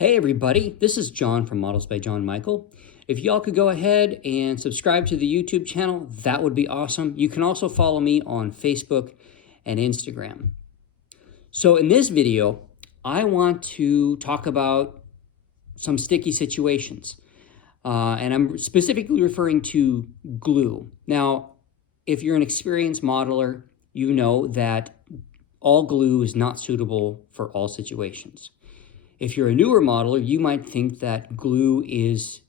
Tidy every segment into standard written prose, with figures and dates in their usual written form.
Hey everybody, this is John from Models by John Michael. If y'all could go ahead and subscribe to the YouTube channel, that would be awesome. You can also follow me on Facebook and Instagram. So in this video, I want to talk about some sticky situations. And I'm specifically referring to glue. Now, if you're an experienced modeler, you know that all glue is not suitable for all situations. If you're a newer modeler, you might think that glue is,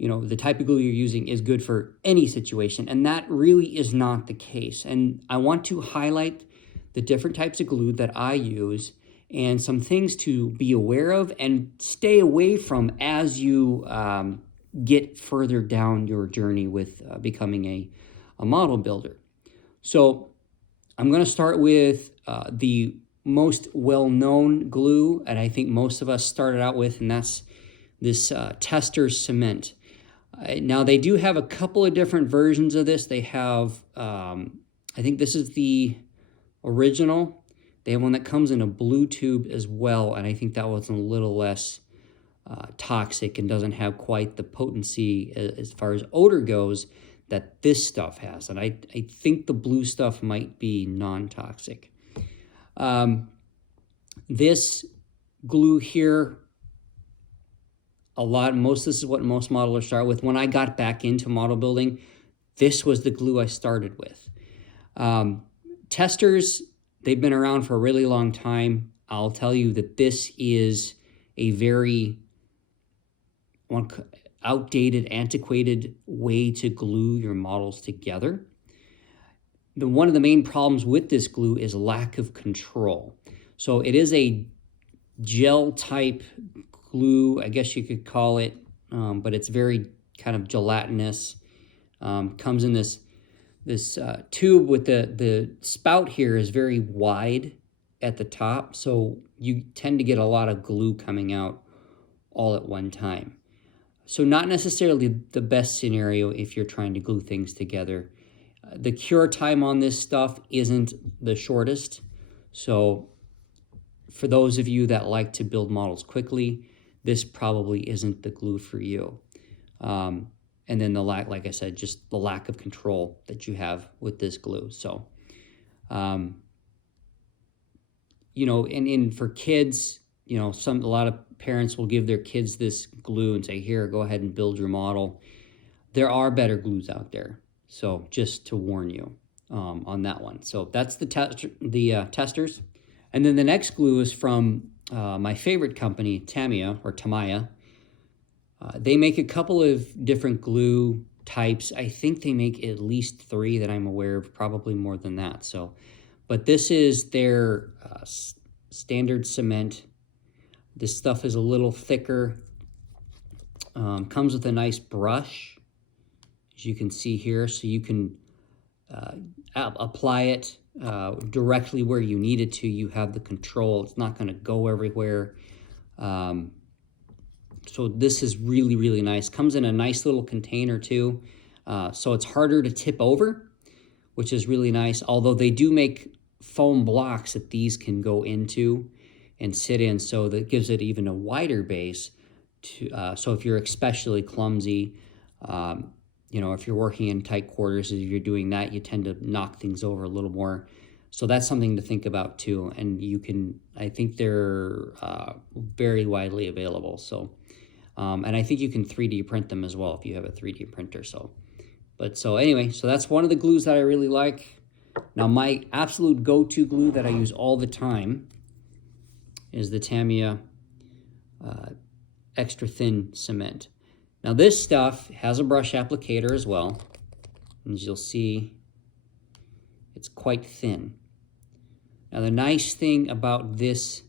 the type of glue you're using is good for any situation, and that really is not the case. And I want to highlight the different types of glue that I use and some things to be aware of and stay away from as you get further down your journey with becoming a model builder. So I'm going to start with the most well-known glue, and I think most of us started out with, and that's this Testors cement. Now they do have a couple of different versions of this. They have, I think this is the original. They have one that comes in a blue tube as well, and I think that one's a little less toxic and doesn't have quite the potency as far as odor goes that this stuff has. And I think the blue stuff might be non-toxic. This glue here, this is what most modelers start with. When I got back into model building, this was the glue I started with. Testors, they've been around for a really long time. I'll tell you that this is a very outdated, antiquated way to glue your models together. One of the main problems with this glue is lack of control. So it is a gel type glue, I guess you could call it, but it's very kind of gelatinous. Comes in this tube with the spout here is very wide at the top, so you tend to get a lot of glue coming out all at one time. So not necessarily the best scenario if you're trying to glue things together. The cure time on this stuff isn't the shortest. So for those of you that like to build models quickly, this probably isn't the glue for you. And then like I said, just the lack of control that you have with this glue. So, and for kids, a lot of parents will give their kids this glue and say, here, go ahead and build your model. There are better glues out there. So just to warn you on that one. So that's the Testors. And then the next glue is from my favorite company, Tamiya. They make a couple of different glue types. I think they make at least 3 that I'm aware of, probably more than that. But this is their standard cement. This stuff is a little thicker. Comes with a nice brush, as you can see here, so you can apply it directly where you need it to. You have the control. It's not going to go everywhere. So this is really, really nice. Comes in a nice little container too. So it's harder to tip over, which is really nice. Although they do make foam blocks that these can go into and sit in, so that gives it even a wider base. So if you're especially clumsy, if you're working in tight quarters, if you're doing that, you tend to knock things over a little more. So that's something to think about too. And I think they're very widely available. So, and I think you can 3D print them as well if you have a 3D printer. So anyway, so that's one of the glues that I really like. Now my absolute go-to glue that I use all the time is the Tamiya extra thin cement. Now this stuff has a brush applicator as well. As you'll see, it's quite thin. Now the nice thing about this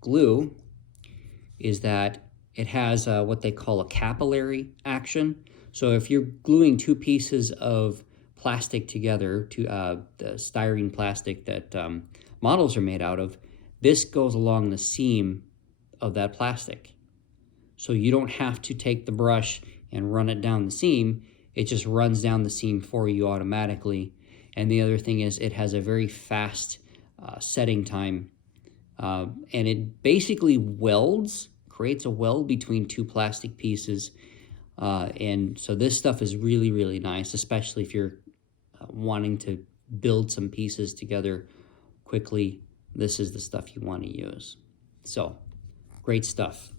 glue is that it has what they call a capillary action. So if you're gluing 2 pieces of plastic together, the styrene plastic that models are made out of, this goes along the seam of that plastic. So you don't have to take the brush and run it down the seam. It just runs down the seam for you automatically. And the other thing is it has a very fast setting time. And it basically welds creates a weld between two plastic pieces. And so this stuff is really, really nice, especially if you're wanting to build some pieces together quickly. This is the stuff you want to use. So great stuff.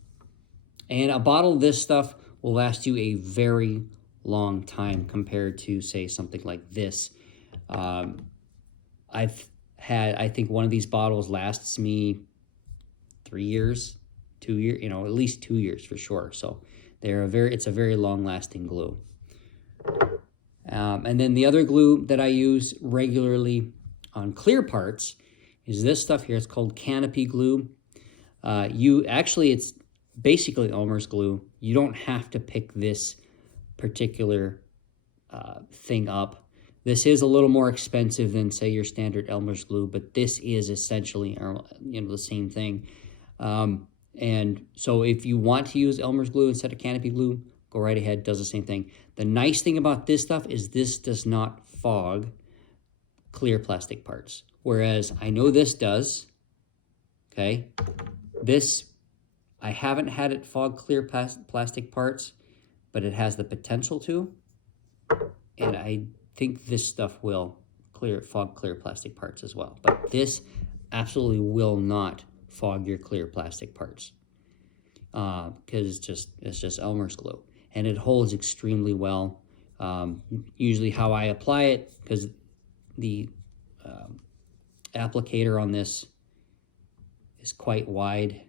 And a bottle of this stuff will last you a very long time compared to, say, something like this. I think one of these bottles lasts me 3 years, 2 years, at least 2 years for sure. So it's a very long-lasting glue. And then the other glue that I use regularly on clear parts is this stuff here. It's called Canopy glue. It's basically Elmer's glue. You don't have to pick this particular thing up. This is a little more expensive than, say, your standard Elmer's glue, but this is essentially the same thing. And so if you want to use Elmer's glue instead of Canopy glue, go right ahead, does the same thing. The nice thing about this stuff is this does not fog clear plastic parts, whereas I know this does, okay? This, I haven't had it fog clear plastic parts, but it has the potential to, and I think this stuff will fog clear plastic parts as well. But this absolutely will not fog your clear plastic parts because it's just Elmer's glue, and it holds extremely well. Usually how I apply it, because the applicator on this is quite wide,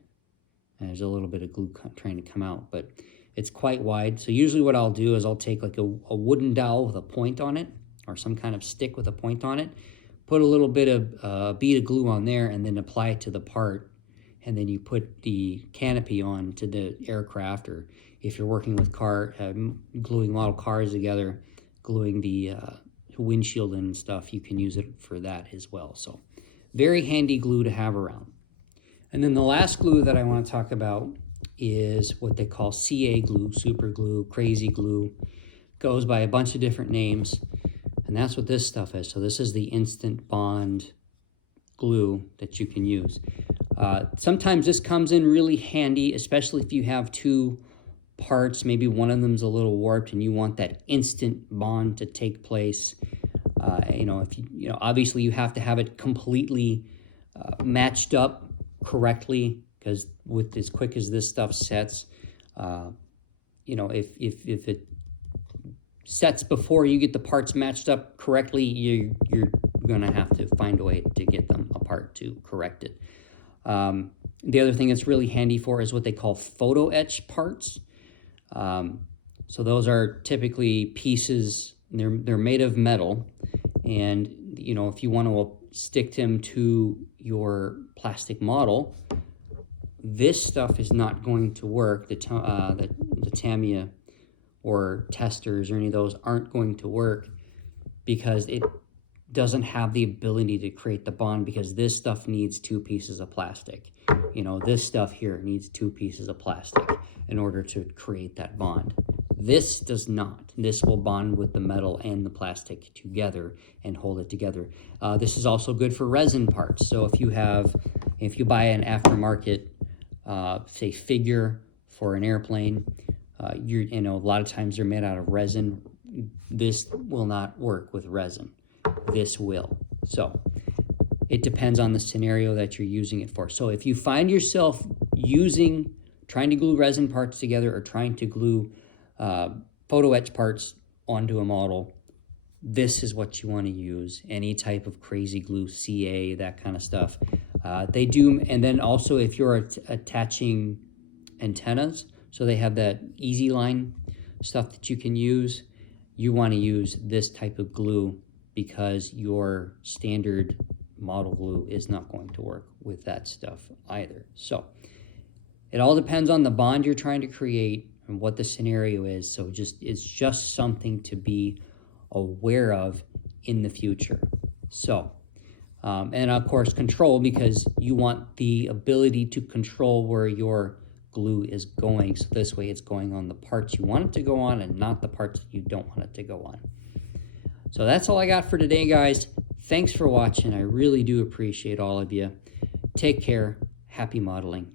and there's a little bit of glue trying to come out, but it's quite wide. So usually what I'll do is I'll take like a wooden dowel with a point on it, or some kind of stick with a point on it, put a little bit of bead of glue on there, and then apply it to the part. And then you put the canopy on to the aircraft, or if you're working with gluing model cars together, gluing the windshield and stuff, you can use it for that as well. So very handy glue to have around. And then the last glue that I want to talk about is what they call CA glue, super glue, crazy glue. Goes by a bunch of different names, and that's what this stuff is. So this is the instant bond glue that you can use. Sometimes this comes in really handy, especially if you have two parts, maybe one of them's a little warped and you want that instant bond to take place. Obviously you have to have it completely matched up correctly, because with as quick as this stuff sets, if it sets before you get the parts matched up correctly, you're gonna have to find a way to get them apart to correct it. The other thing it's really handy for is what they call photo etch parts. So those are typically pieces, they're made of metal, and if you want to stick them to your plastic model, this stuff is not going to work. The Tamiya or testers or any of those aren't going to work, because it doesn't have the ability to create the bond, because this stuff needs two pieces of plastic. This stuff here needs two pieces of plastic in order to create that bond. This does not. This will bond with the metal and the plastic together and hold it together. This is also good for resin parts. So if you buy an aftermarket, say, figure for an airplane, a lot of times they're made out of resin. This will not work with resin. This will. So it depends on the scenario that you're using it for. So if you find yourself trying to glue resin parts together, or trying to glue photo etch parts onto a model, this is what you want to use. Any type of crazy glue, CA, that kind of stuff. They do, and then also if you're attaching antennas, so they have that easy line stuff that you can use, you want to use this type of glue, because your standard model glue is not going to work with that stuff either. So it all depends on the bond you're trying to create and what the scenario is. So it's just something to be aware of in the future. So, and of course control, because you want the ability to control where your glue is going. So this way it's going on the parts you want it to go on and not the parts that you don't want it to go on. So that's all I got for today, guys. Thanks for watching. I really do appreciate all of you. Take care. Happy modeling.